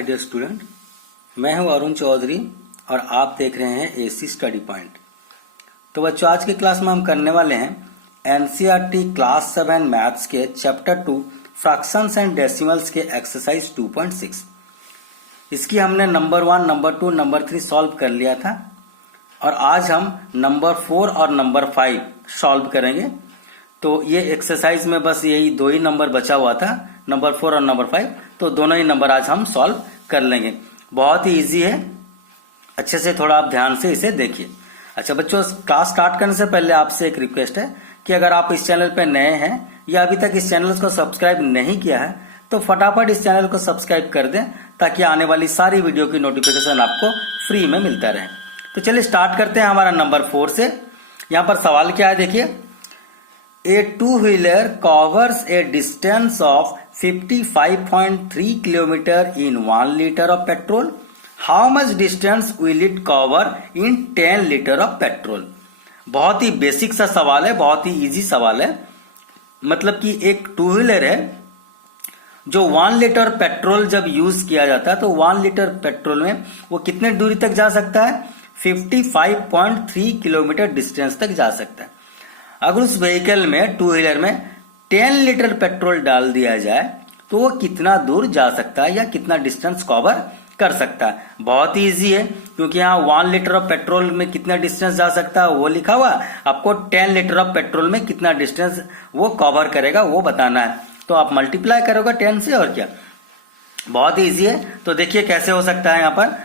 My dear student, मैं हूं अरुण चौधरी और आप देख रहे हैं एसी स्टडी पॉइंट। तो बच्चों, आज की क्लास में हम करने वाले हैं एनसीईआरटी क्लास 7 मैथ्स के चैप्टर 2 फ्रैक्शंस एंड डेसिमल्स के एक्सरसाइज 2.6। इसकी हमने नंबर 1, नंबर 2, नंबर 3 सॉल्व कर लिया था और आज हम नंबर 4 और नंबर 5 सॉल्व करेंगे। तो ये एक्सरसाइज में बस यही दो ही नंबर बचा हुआ था, नंबर 4 और नंबर 5, तो दोनों ही नंबर आज हम सॉल्व कर लेंगे। बहुत ही इजी है, अच्छे से थोड़ा आप ध्यान से इसे देखिए। अच्छा बच्चों, क्लास स्टार्ट करने से पहले आपसे एक रिक्वेस्ट है कि अगर आप इस चैनल पे नए हैं या अभी तक इस चैनल को सब्सक्राइब नहीं किया है तो फटाफट इस चैनल को सब्सक्राइब कर दें ताकि आने वाली सारी वीडियो की नोटिफिकेशन आपको फ्री में मिलता रहे। तो चलिए स्टार्ट करते हैं हमारा नंबर 4 से। यहाँ पर सवाल क्या है देखिए, A two-wheeler covers a distance of 55.3 km in 1 liter of petrol. How much distance will it cover in 10 liter of petrol? बहुत ही बेसिक सा सवाल है, बहुत ही इजी सवाल है। मतलब कि एक टू व्हीलर है जो 1 लीटर पेट्रोल जब यूज किया जाता है तो 1 लीटर पेट्रोल में वो कितने दूरी तक जा सकता है? 55.3 किलोमीटर डिस्टेंस तक जा सकता है। अगर उस व्हीकल में, टू व्हीलर में 10 लीटर पेट्रोल डाल दिया जाए तो वो कितना दूर जा सकता है या कितना डिस्टेंस कवर कर सकता है? बहुत ही इजी है, क्योंकि यहाँ 1 लीटर ऑफ पेट्रोल में कितना डिस्टेंस जा सकता है वो लिखा हुआ, आपको 10 लीटर ऑफ पेट्रोल में कितना डिस्टेंस वो कवर करेगा वो बताना है। तो आप मल्टीप्लाई करोगे 10 से, और क्या, बहुत ही इजी है। तो देखिए कैसे हो सकता है। यहाँ पर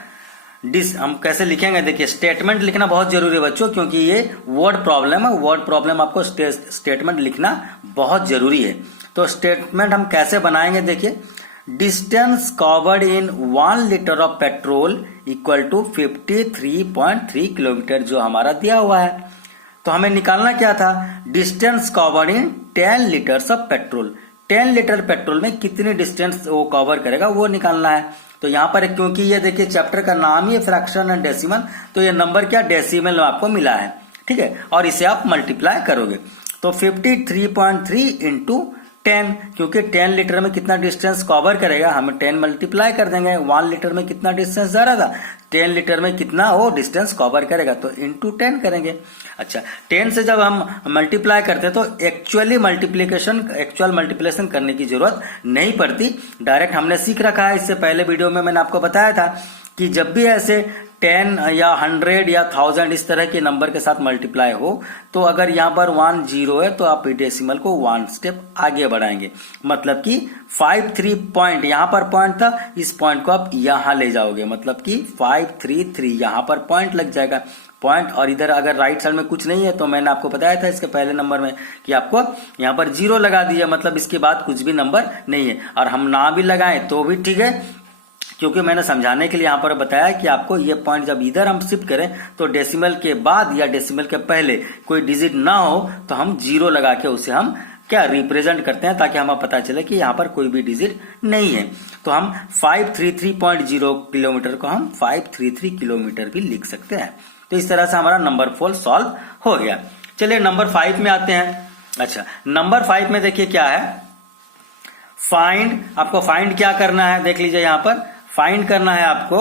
हम कैसे लिखेंगे, देखिए स्टेटमेंट लिखना बहुत जरूरी है बच्चों, क्योंकि ये वर्ड प्रॉब्लम है। वर्ड प्रॉब्लम आपको स्टेटमेंट लिखना बहुत जरूरी है। तो स्टेटमेंट हम कैसे बनाएंगे देखिए, distance covered in 1 litre of petrol equal to 53.3 kilometre जो हमारा दिया हुआ है। तो हमें निकालना क्या था, distance covered in 10 litres of petrol. 10 litre petrol में कितनी डिस्टेंस वो कवर करेगा वो निकालना है। तो यहाँ पर क्योंकि ये देखिए चैप्टर का नाम ही है फ्रैक्शन एंड डेसिमल, तो ये नंबर क्या डेसिमल में आपको मिला है, ठीक है। और इसे आप मल्टीप्लाई करोगे तो 53.3 इंटू 10, क्योंकि 10 लीटर में कितना डिस्टेंस कवर करेगा, हम 10 मल्टीप्लाई कर देंगे। 1 लीटर में कितना डिस्टेंस जा रहा था, 10 लीटर में कितना वो डिस्टेंस कवर करेगा, तो इंटू 10 करेंगे। अच्छा, 10 से जब हम मल्टीप्लाई करते हैं तो एक्चुअल मल्टीप्लिकेशन करने की जरूरत नहीं पड़ती, डायरेक्ट हमने सीख रखा है। इससे पहले वीडियो में मैंने आपको बताया था कि जब भी ऐसे 10 या 100 या 1000 इस तरह के नंबर के साथ मल्टीप्लाई हो तो अगर यहाँ पर 1 0 है तो आप डेसिमल को 1 स्टेप आगे बढ़ाएंगे। मतलब कि 53 पॉइंट, यहाँ पर पॉइंट था, इस पॉइंट को आप यहाँ ले जाओगे, मतलब कि 533 यहाँ पर पॉइंट लग जाएगा। पॉइंट, और इधर अगर राइट साइड में कुछ नहीं है तो मैंने आपको बताया था इसके पहले नंबर में कि आपको यहाँ पर 0 लगा दीजिए, मतलब इसके बाद कुछ भी नंबर नहीं है। और हम ना भी लगाएं तो भी ठीक है, क्योंकि मैंने समझाने के लिए यहाँ पर बताया कि आपको ये पॉइंट जब इधर हम शिफ्ट करें तो डेसिमल के बाद या डेसिमल के पहले कोई डिजिट ना हो तो हम 0 लगा के उसे हम क्या रिप्रेजेंट करते हैं, ताकि हमें पता चले कि यहाँ पर कोई भी डिजिट नहीं है। तो हम 533.0 किलोमीटर को हम 533 किलोमीटर भी लिख सकते हैं। तो इस तरह से हमारा नंबर 4 सॉल्व हो गया। चलिए नंबर 5 में आते हैं। अच्छा, नंबर 5 में देखिए क्या है, फाइंड। आपको फाइंड क्या करना है देख लीजिए, यहाँ पर फाइंड करना है आपको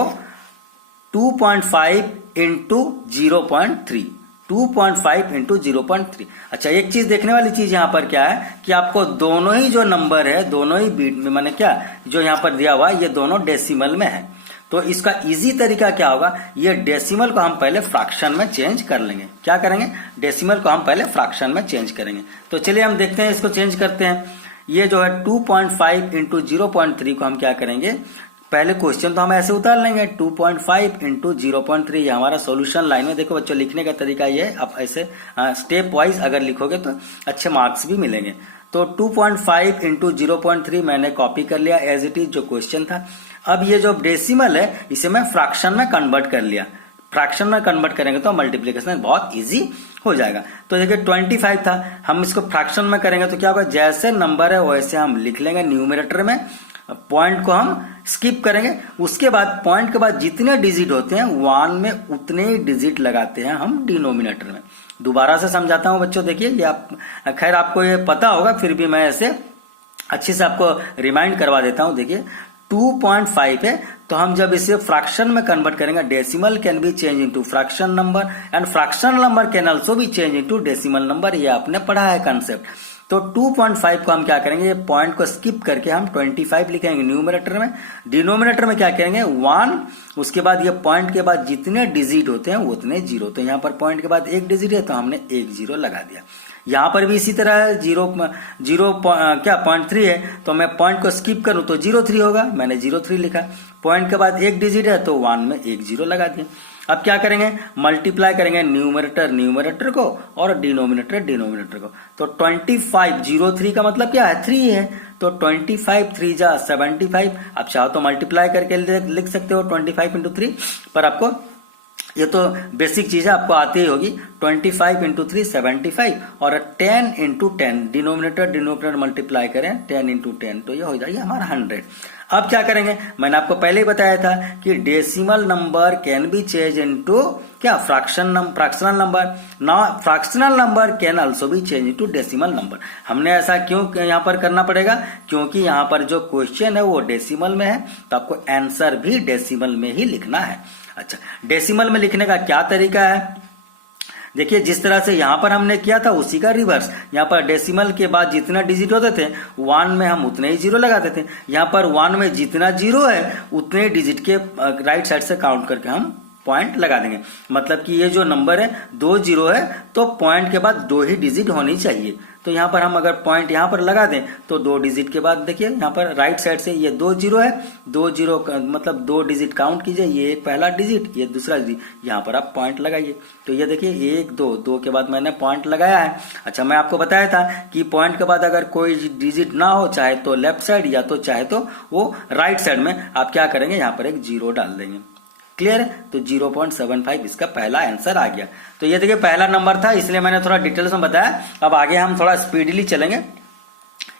2.5 इंटू 0.3, 2.5 इंटू 0.3। अच्छा, एक चीज देखने वाली चीज यहाँ पर क्या है कि आपको दोनों ही जो नंबर है, दोनों ही बीट में, माने क्या, जो यहाँ पर दिया हुआ है ये दोनों डेसिमल में है। तो इसका इजी तरीका क्या होगा, ये डेसिमल को हम पहले फ्रैक्शन में चेंज कर लेंगे। क्या करेंगे, डेसिमल को हम पहले फ्रैक्शन में चेंज करेंगे। तो चलिए हम देखते हैं, इसको चेंज करते हैं। ये जो है 2.5 इंटू 0.3 को हम क्या करेंगे, पहले क्वेश्चन तो हम ऐसे उतार लेंगे, 2.5 इंटू 0.3, ये हमारा सॉल्यूशन लाइन में। देखो बच्चों, लिखने का तरीका ये है, आप ऐसे स्टेप वाइज अगर लिखोगे तो अच्छे मार्क्स भी मिलेंगे। तो 2.5 इंटू 0.3 मैंने कॉपी कर लिया एज इट इज जो क्वेश्चन था। अब ये जो डेसिमल है इसे मैं फ्रैक्शन में कन्वर्ट कर लिया। फ्रैक्शन में कन्वर्ट करेंगे तो मल्टीप्लिकेशन बहुत इजी हो जाएगा। तो देखिए 25 था, हम इसको फ्रैक्शन में करेंगे तो क्या होगा, जैसे नंबर है वैसे हम लिख लेंगे न्यूमरेटर में, पॉइंट को हम स्किप करेंगे। उसके बाद पॉइंट के बाद जितने डिजिट होते हैं 1 में उतने ही डिजिट लगाते हैं हम डिनोमिनेटर में। दोबारा से समझाता हूं बच्चों, देखिए ये आप, खैर आपको ये पता होगा, फिर भी मैं ऐसे अच्छे से आपको रिमाइंड करवा देता हूं। देखिए 2.5 है तो हम जब इसे फ्रैक्शन में कन्वर्ट करेंगे, decimal can be change into fraction number and fraction number can also be change into decimal number, ये आपने पढ़ा है कंसेप्ट। तो 2.5 को हम क्या करेंगे, ये पॉइंट को स्किप करके हम 25 लिखेंगे न्यूमरेटर में। डिनोमिनेटर में क्या करेंगे 1, उसके बाद ये पॉइंट के बाद जितने डिजिट होते हैं उतने जीरो। तो यहाँ पर पॉइंट के बाद एक डिजिट है तो हमने एक जीरो लगा दिया। यहाँ पर भी इसी तरह है, क्या 0.3 है तो मैं पॉइंट को स्किप करूं तो 0.3 होगा, मैंने 0.3 लिखा। पॉइंट के बाद एक डिजिट है तो 1 में एक जीरो लगा दिया। अब क्या करेंगे, मल्टीप्लाई करेंगे न्यूमरेटर को और डिनोमिनेटर को। तो 25 03 का मतलब क्या है 3 है, तो 25 3 जा 75। आप चाहो तो मल्टीप्लाई करके लिख सकते हो 25 इंटू 3, पर आपको ये तो बेसिक चीज है, आपको आती ही होगी। 25 इंटू 3 75 और 10 इंटू 10 डिनोमिनेटर मल्टीप्लाई करें 10 इंटू 10 तो ये हो जाएगी हमारा 100। अब क्या करेंगे, मैंने आपको पहले ही बताया था कि decimal number can be change into क्या fractional number. Now fractional number can also be change into decimal number. हमने ऐसा क्यों यहाँ पर करना पड़ेगा, क्योंकि यहाँ पर जो क्वेश्चन है वो डेसिमल में है, तो आपको आंसर भी डेसिमल में ही लिखना है। अच्छा, डेसिमल में लिखने का क्या तरीका है, देखिए जिस तरह से यहां पर हमने किया था उसी का रिवर्स। यहां पर डेसिमल के बाद जितना डिजिट होते थे 1 में हम उतने ही जीरो लगाते थे। यहां पर 1 में जितना जीरो है उतने डिजिट के राइट साइड से काउंट करके हम पॉइंट लगा देंगे। मतलब कि ये जो नंबर है 2 जीरो है तो पॉइंट के बाद 2 ही डिजिट होनी चाहिए। तो यहाँ पर हम अगर पॉइंट यहाँ पर लगा दें तो 2 डिजिट के बाद देखिए यहाँ पर राइट साइड से ये 2 जीरो है, 2 जीरो मतलब 2 डिजिट काउंट कीजिए, ये एक पहला डिजिट ये दूसरा डिजिट, यहाँ पर आप पॉइंट लगाइए। तो ये देखिए 1 2 के बाद मैंने पॉइंट लगाया है। अच्छा, मैं आपको बताया था कि पॉइंट के बाद अगर कोई डिजिट ना हो, चाहे तो लेफ्ट साइड या तो चाहे तो वो राइट साइड में, आप क्या करेंगे यहाँ पर एक जीरो डाल देंगे। क्लियर है, तो 0.75 इसका पहला आंसर आ गया। तो ये देखिए पहला नंबर था इसलिए मैंने थोड़ा डिटेल्स में बताया। अब आगे हम थोड़ा स्पीडली चलेंगे।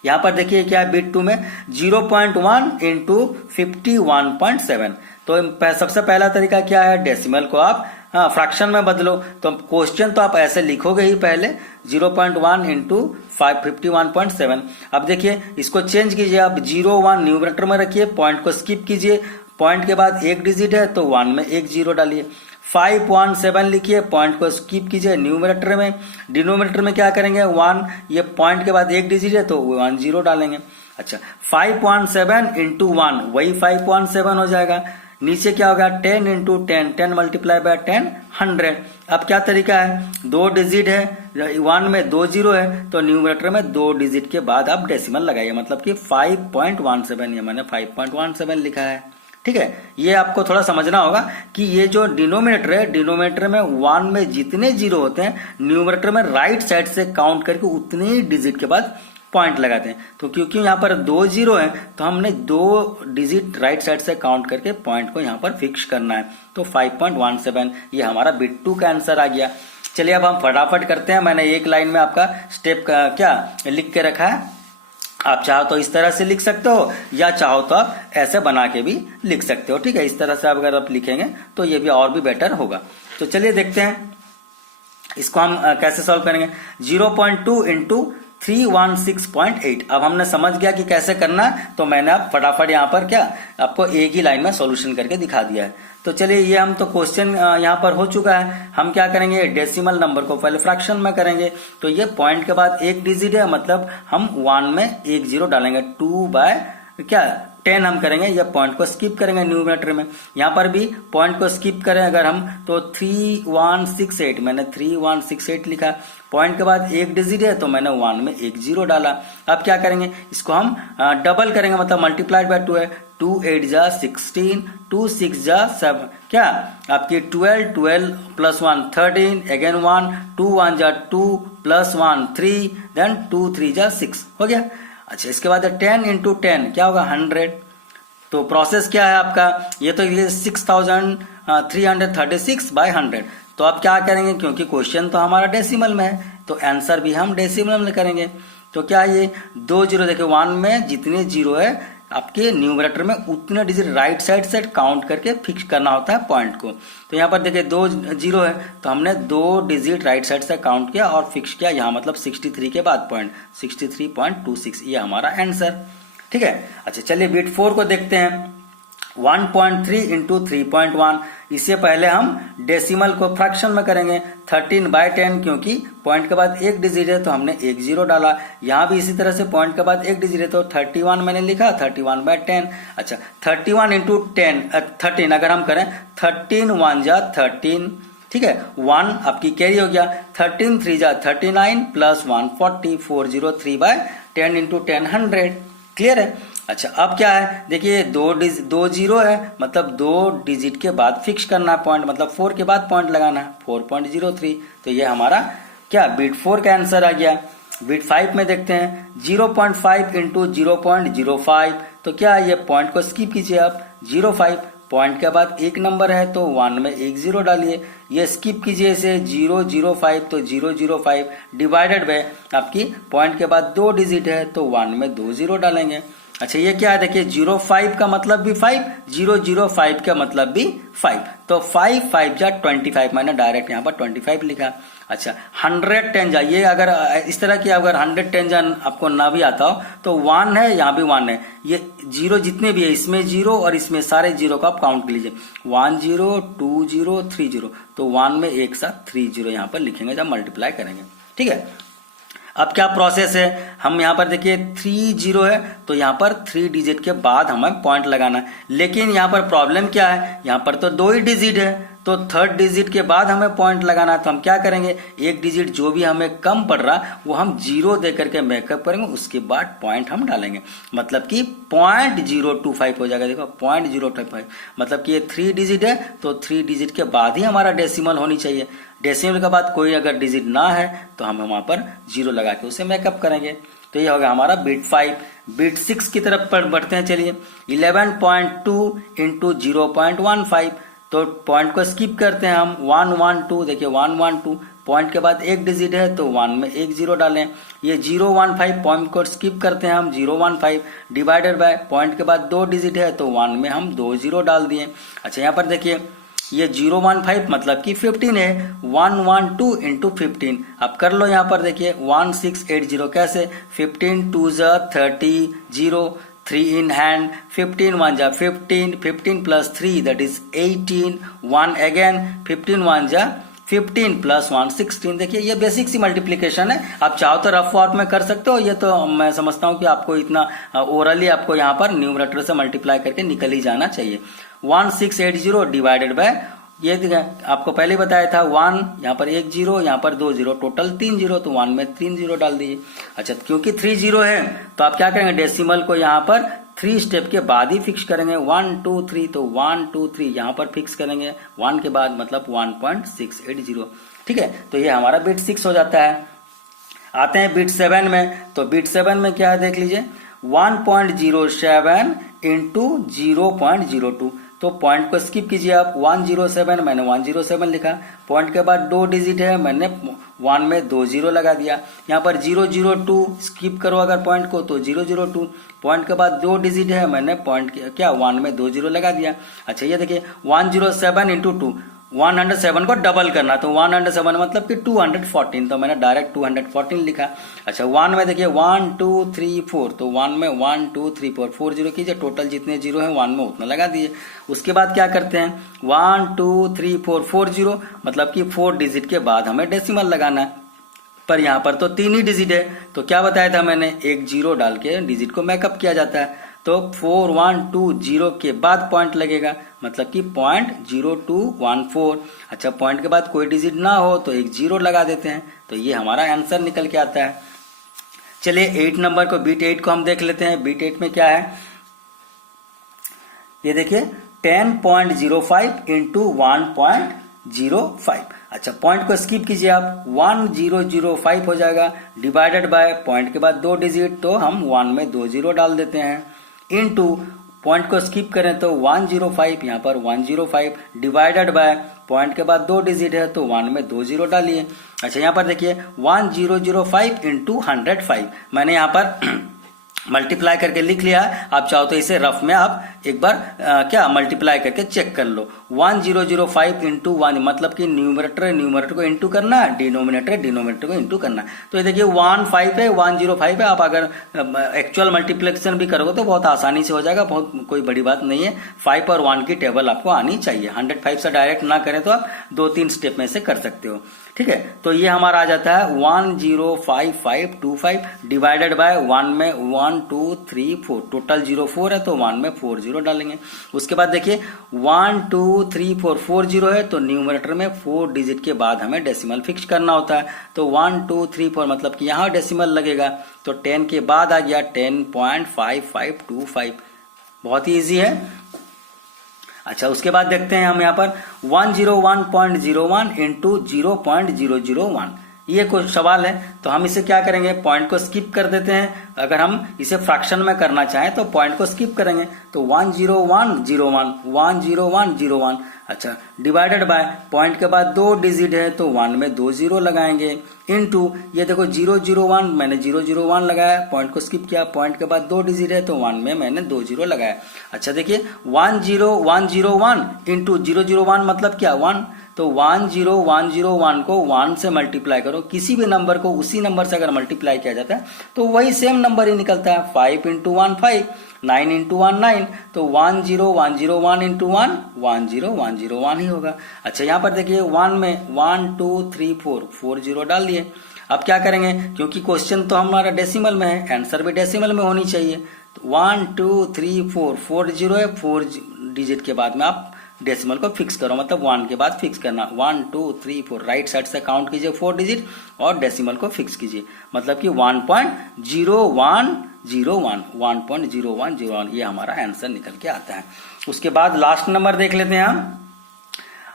यहां पर देखिए क्या है, बिट 2 में 0.1 इंटू 51.7। तो सबसे पहला तरीका क्या है, डेसिमल को आप फ्रैक्शन में बदलो। तो क्वेश्चन तो आप ऐसे लिखोगे ही पहले 0.1 इंटू 51.7। अब देखिए इसको चेंज कीजिए, आप 0.1 न्यूमरेटर में रखिए, पॉइंट को स्किप कीजिए, पॉइंट के बाद एक डिजिट है तो 1 में एक जीरो डालिए। 517 लिखिए, पॉइंट को स्किप कीजिए न्यूमरेटर में। डिनोमिनेटर में क्या करेंगे 1, ये पॉइंट के बाद एक डिजिट है तो 1 जीरो डालेंगे। अच्छा, 5.7 इंटू 1 वही 5.7 हो जाएगा। नीचे क्या होगा 10 इंटू 10, 10 मल्टीप्लाई बाय 10 100। अब क्या तरीका है, 2 डिजिट है, 1 में 2 जीरो है तो न्यूमरेटर में 2 डिजिट के बाद आप डेसिमल लगाइए, मतलब कि 5.17, ये मैंने 5.17 लिखा है। ठीक है, ये आपको थोड़ा समझना होगा कि ये जो डिनोमिनेटर है, डिनोमिनेटर में 1 में जितने जीरो होते हैं न्यूमरेटर में राइट साइड से काउंट करके उतने ही डिजिट के बाद पॉइंट लगाते हैं। तो क्योंकि यहाँ पर 2 जीरो है तो हमने 2 डिजिट राइट साइड से काउंट करके पॉइंट को यहाँ पर फिक्स करना है। तो 5.17 ये हमारा बिट 2 का आंसर आ गया। चलिए अब हम फटाफट करते हैं। मैंने एक लाइन में आपका स्टेप का क्या लिख के रखा है, आप चाहो तो इस तरह से लिख सकते हो या चाहो तो आप ऐसे बना के भी लिख सकते हो। ठीक है, इस तरह से अगर आप लिखेंगे तो ये भी और भी बेटर होगा। तो चलिए देखते हैं इसको हम कैसे सॉल्व करेंगे। 0.2 इंटू 316.8। अब हमने समझ गया कि कैसे करना, तो मैंने अब फटाफट यहाँ पर क्या आपको एक ही लाइन में सॉल्यूशन करके दिखा दिया है। तो चलिए ये हम तो क्वेश्चन यहाँ पर हो चुका है। हम क्या करेंगे, डेसिमल नंबर को पहले फ्रैक्शन में करेंगे। तो ये पॉइंट के बाद एक डिजिट है, मतलब हम 1 में एक जीरो डालेंगे। 2/10 हम करेंगे, ये पॉइंट को स्किप करेंगे न्यूमरेटर में। यहाँ पर भी पॉइंट को स्किप करें अगर हम तो 3168, मैंने 3168 लिखा। पॉइंट के बाद एक डिजिट है तो मैंने 1 में एक जीरो डाला। अब क्या करेंगे, इसको हम डबल करेंगे, मतलब मल्टीप्लाइड बाय 2 है। 2 8 जा 16, 2 6 जा 7, क्या आपकी 12, 12 प्लस 1 13, अगेन 1, 2 1 जा 2 प्लस 1 3, देन 2 3 जा 6 हो गया। अच्छा, इसके बाद 10 इंटू 10 क्या होगा 100। तो प्रोसेस क्या है आपका, ये तो ये 6336 बाय 100। तो आप क्या करेंगे, क्योंकि क्वेश्चन तो हमारा डेसिमल में है तो आंसर भी हम डेसिमल में करेंगे। तो क्या ये 2 जीरो, देखिए 1 में जितने जीरो है आपके न्यूमरेटर में उतने डिजिट राइट साइड से काउंट करके फिक्स करना होता है पॉइंट को। तो यहाँ पर देखिए 2 जीरो है तो हमने 2 डिजिट राइट साइड से काउंट किया और फिक्स किया यहाँ, मतलब 63 के बाद पॉइंट 63.26, ये हमारा आंसर। ठीक है, अच्छा चलिए बिट 4 को देखते हैं। 1.3 इंटू 3.1। इससे पहले हम डेसिमल को फ्रैक्शन में करेंगे 13/10, क्योंकि पॉइंट के बाद एक डिजिट है तो हमने एक जीरो डाला। यहाँ भी इसी तरह से पॉइंट के बाद एक डिजिट है तो 31 मैंने लिखा 31/10। अच्छा 31 इंटू 13 अगर हम करें 13 1 जा 13, ठीक है, 1 आपकी कैरी हो गया, 13 3 जा 39 प्लस 140 403/10 इंटू 10 100। क्लियर है। अच्छा अब क्या है, देखिए दो जीरो है, मतलब दो डिजिट के बाद फिक्स करना है पॉइंट, मतलब 4 के बाद पॉइंट लगाना है 4.03। तो ये हमारा क्या बिट 4 का आंसर आ गया। बिट 5 में देखते हैं 0.5 इंटू 0.05। तो क्या ये पॉइंट को स्किप कीजिए आप, 05 पॉइंट के बाद एक नंबर है तो 1 में एक जीरो डालिए, ये स्किप कीजिए इसे 005 तो 005 डिवाइडेड बाय आपकी पॉइंट के बाद दो डिजिट है तो 1 में दो जीरो डालेंगे। अच्छा ये क्या है, देखिए 05 का मतलब भी 5, 005 का मतलब भी 5, तो 5 5 जा 25, मैंने डायरेक्ट यहाँ पर 25 लिखा। अच्छा 110 जा, ये अगर इस तरह की अगर 110 जा आपको ना भी आता हो तो 1 है, यहाँ भी 1 है, ये जीरो जितने भी है इसमें जीरो और इसमें सारे जीरो को आप काउंट कर लीजिए, 1 0 2 0 3 0, तो 1 में एक साथ 3 0 यहाँ पर लिखेंगे जब मल्टीप्लाई करेंगे। ठीक है, अब क्या प्रोसेस है, हम यहाँ पर देखिए 3 0 है तो यहाँ पर 3 डिजिट के बाद हमें पॉइंट लगाना है, लेकिन यहाँ पर प्रॉब्लम क्या है, यहाँ पर तो दो ही डिजिट है तो थर्ड डिजिट के बाद हमें पॉइंट लगाना है। तो हम क्या करेंगे, एक डिजिट जो भी हमें कम पड़ रहा वो हम जीरो दे करके मेकअप करेंगे, उसके बाद पॉइंट हम डालेंगे, मतलब कि 0.025 हो जाएगा। देखो 0.025 मतलब कि ये 3 डिजिट है तो 3 डिजिट के बाद ही हमारा डेसिमल होनी चाहिए, डेसिमल के बाद कोई अगर डिजिट ना है तो हम वहां पर जीरो लगा के उसे मेकअप करेंगे। तो ये होगा हमारा बिट 5। बिट 6 की तरफ बढ़ते हैं, चलिए 11.2 इंटू 0.15, तो पॉइंट को स्किप करते हैं हम 112, देखिए 112 पॉइंट के बाद एक डिजिट है तो 1 में एक जीरो डालें, ये 015 पॉइंट को स्किप करते हैं हम 015 डिवाइडेड बाय पॉइंट के बाद दो डिजिट है तो 1 में हम दो जीरो डाल दिए। अच्छा यहाँ पर देखिए ये 015 मतलब कि 15 है, 112 इंटू 15, अब कर लो यहाँ पर देखिए 1680, कैसे 15 2 30 0 3 in hand, 15 1 जा 15, 15 plus 3 that is 18, 1 again 15 1 जा 15 plus 1 16। देखिए ये बेसिक सी मल्टीप्लीकेशन है, आप चाहो तो रफ फॉर्म में कर सकते हो, ये तो मैं समझता हूँ कि आपको इतना ओरली आपको यहाँ पर न्यूमरेटर से मल्टीप्लाई करके निकल ही जाना चाहिए। 1680 डिवाइडेड बाय ये आपको पहले बताया था 1, यहाँ पर एक जीरो, यहाँ पर दो जीरो, टोटल 3 जीरो, तो 1 में 3 जीरो डाल दीजिए। अच्छा क्योंकि 3 जीरो है तो आप क्या करेंगे, डेसिमल को यहाँ पर 3 स्टेप के बाद ही फिक्स करेंगे, 1 2 3, तो 1 2 3 यहाँ पर फिक्स करेंगे 1 के बाद, मतलब 1.680। ठीक है, तो ये हमारा बिट 6 हो जाता है। आते हैं बिट 7 में, तो बिट 7 में क्या है देख लीजिए 1.07 इंटू 0.02, तो पॉइंट को स्किप कीजिए आप 107, मैंने 107 लिखा, पॉइंट के बाद दो डिजिट है, मैंने 1 में दो जीरो लगा दिया, यहाँ पर 002 स्किप करो अगर पॉइंट को तो 002, पॉइंट के बाद दो डिजिट है, मैंने पॉइंट क्या 1 में दो जीरो लगा दिया। अच्छा ये देखिए 107 इंटू 2, 107 को डबल करना, तो 107 मतलब कि 214, तो मैंने डायरेक्ट 214 लिखा। अच्छा 1 में देखिए 1 2 3 4, तो 1 में 1 2 3 4 4 जीरो कीजिए, टोटल जितने जीरो है 1 में उतना लगा दिए। उसके बाद क्या करते हैं 1 2 3 4 4 जीरो, मतलब कि 4 डिजिट के बाद हमें डेसिमल लगाना है, पर यहाँ पर तो 3 ही डिजिट है, तो क्या बताया था मैंने, एक जीरो डाल के डिजिट को मेकअप किया जाता है, तो 4120 के बाद पॉइंट लगेगा, मतलब कि 0.0214। अच्छा पॉइंट के बाद कोई डिजिट ना हो तो एक जीरो लगा देते हैं, तो ये हमारा आंसर निकल के आता है। चलिए 8 नंबर को, बिट 8 को हम देख लेते हैं। बिट 8 में क्या है, ये देखिए 10.05 इंटू 1.05। अच्छा पॉइंट को स्किप कीजिए आप, 1005 हो जाएगा, डिवाइडेड बाय पॉइंट के बाद दो डिजिट, तो हम 1 में दो जीरो डाल देते हैं, इनटू पॉइंट को स्किप करें तो 105, यहाँ पर 105 डिवाइडेड बाय पॉइंट के बाद दो डिजिट है तो 1 में दो जीरो डालिए। अच्छा यहाँ पर देखिए 1005 इंटू 105, मैंने यहाँ पर मल्टीप्लाई करके लिख लिया, आप चाहो तो इसे रफ में आप एक बार क्या मल्टीप्लाई करके चेक कर लो। 1005 इंटू 1, मतलब कि न्यूमरेटर को इंटू करना है, डिनोमिनेटर को इंटू करना है। तो ये देखिए 15 है, 105 है। आप अगर एक्चुअल मल्टीप्लिकेशन भी करोगे तो बहुत आसानी से हो जाएगा, बहुत कोई बड़ी बात नहीं है। 5 और 1 की टेबल आपको आनी चाहिए। 105 से डायरेक्ट ना करें तो आप 2-3 स्टेप में से कर सकते हो, ठीक है। तो ये हमारा आ जाता है 105525 डिवाइडेड बाय 1 में 1 2 3 4, टोटल 04 है तो 1 में 40 डालेंगे। उसके बाद देखिए 1 2 3 4 40 है, तो न्यूमरेटर में 4 डिजिट के बाद हमें डेसिमल फिक्स करना होता है। तो 1 2 3 4 मतलब कि यहां डेसिमल लगेगा, तो 10 के बाद आ गया 10.5525। बहुत ही इजी है। अच्छा, उसके बाद देखते हैं हम यहाँ पर 101.01 इंटू 0.001, ये कुछ सवाल है। तो हम इसे क्या करेंगे, पॉइंट को स्किप कर देते हैं। अगर हम इसे फ्रैक्शन में करना चाहें तो पॉइंट को स्किप करेंगे। तो 10101 अच्छा, डिवाइडेड बाय पॉइंट के बाद 2 डिजिट है तो 1 में 2 0 लगाएंगे, इनटू ये देखो 001, मैंने 001 लगाया, पॉइंट को स्किप किया, पॉइंट के बाद 2 डिजिट है तो 1 में मैंने 2 0 लगाया। अच्छा देखिए 10101 इंटू 001 मतलब क्या 1, तो 10101 को 1 से मल्टीप्लाई करो। किसी भी नंबर को उसी नंबर से अगर मल्टीप्लाई किया जाता है तो वही सेम नंबर ही निकलता है। 5 इंटू 1 5, 9 इंटू 1 9, तो 10101 इंटू 1 10101 ही होगा। अच्छा, यहाँ पर देखिए 1 में 1 2 3 4 40 डाल दिए। अब क्या करेंगे, क्योंकि क्वेश्चन तो हमारा डेसिमल में है, आंसर भी डेसिमल में होनी चाहिए। तो 1 2 3 4 40 है, 4 डिजिट के बाद में आप डेसिमल को फिक्स करो, मतलब 1 के बाद फिक्स करना। 1 2 3 4 राइट साइड से काउंट कीजिए 4 डिजिट और डेसिमल को फिक्स कीजिए, मतलब कि 1.0101 ये हमारा आंसर निकल के आता है। उसके बाद लास्ट नंबर देख लेते हैं हम,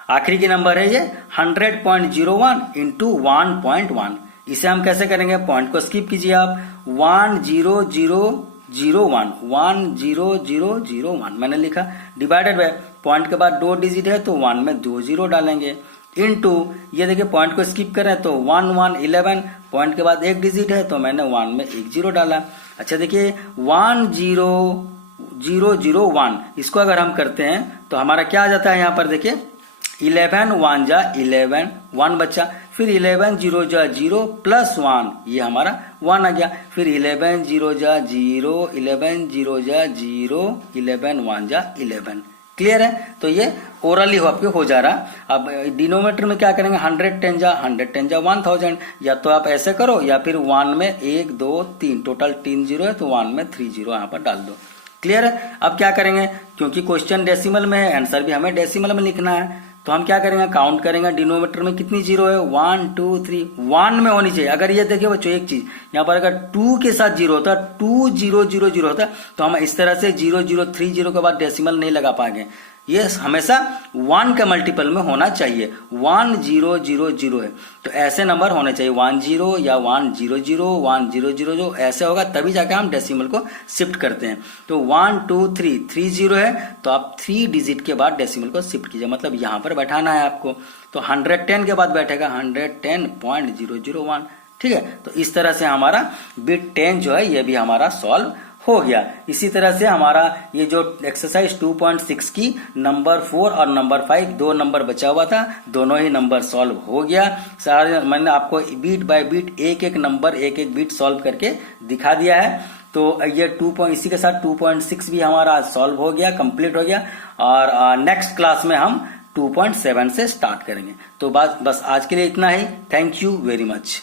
आखिरी की नंबर है ये 100.01 इंटू 1.1। इसे हम कैसे करेंगे, पॉइंट को स्किप कीजिए आप, 10001 मैंने लिखा, डिवाइडेड बाय पॉइंट के बाद 2 डिजिट है तो 1 में 2 0 डालेंगे, इनटू ये देखिए पॉइंट को स्किप करें तो 1 1 11, पॉइंट के बाद 1 डिजिट है तो मैंने 1 में 1 0 डाला। अच्छा देखिए 10001, इसको अगर हम करते हैं तो हमारा क्या आ जाता है, यहाँ पर देखिए 11 1 जा 11, 1 बच्चा, फिर 11 0 जा 0 प्लस 1, ये हमारा 1 आ गया, फिर 11 0 जा 0, 11 0 जा 0, 11 1 जा 11। क्लियर है, तो ये ओरली आपके हो जा रहा। अब डिनोमिनेटर में क्या करेंगे, 110 जा 1000, या तो आप ऐसे करो या फिर 1 में 1 2 3, टोटल 3 0 है तो 1 में 3 0 यहाँ पर डाल दो। क्लियर है। अब क्या करेंगे, क्योंकि क्वेश्चन डेसिमल में है, आंसर भी हमें डेसिमल में लिखना है, तो हम क्या करेंगे, काउंट करेंगे डिनोमिनेटर में कितनी जीरो है, 1 2 3, 1 में होनी चाहिए। अगर ये देखिए बच्चों एक चीज यहाँ पर, अगर 2 के साथ 0 होता, 2 0 0 0 होता, तो हम इस तरह से 0 0 3 0 के बाद डेसिमल नहीं लगा पाएंगे। ये हमेशा 1 के मल्टीपल में होना चाहिए। 1 0 0 0 है तो ऐसे नंबर होने चाहिए, 1 0 या 1 0 0 1 0 0 जो ऐसे होगा तभी जाके हम डेसिमल को शिफ्ट करते हैं। तो 1 2 3 3 0 है तो आप 3 डिजिट के बाद डेसिमल को शिफ्ट कीजिए, मतलब यहां पर बैठाना है आपको। तो 110 के बाद बैठेगा 110.001। ठीक है, तो इस तरह से हमारा बिट 10 जो है ये भी हमारा सॉल्व हो गया। इसी तरह से हमारा ये जो एक्सरसाइज 2.6 की नंबर 4 और नंबर 5 2 नंबर बचा हुआ था, दोनों ही नंबर सॉल्व हो गया। सारे मैंने आपको बीट बाय बीट एक एक नंबर एक एक बीट सॉल्व करके दिखा दिया है। तो ये इसी के साथ 2.6 भी हमारा सॉल्व हो गया, कंप्लीट हो गया। और नेक्स्ट क्लास में हम 2.7 से स्टार्ट करेंगे। तो बस आज के लिए इतना ही। Thank you very much.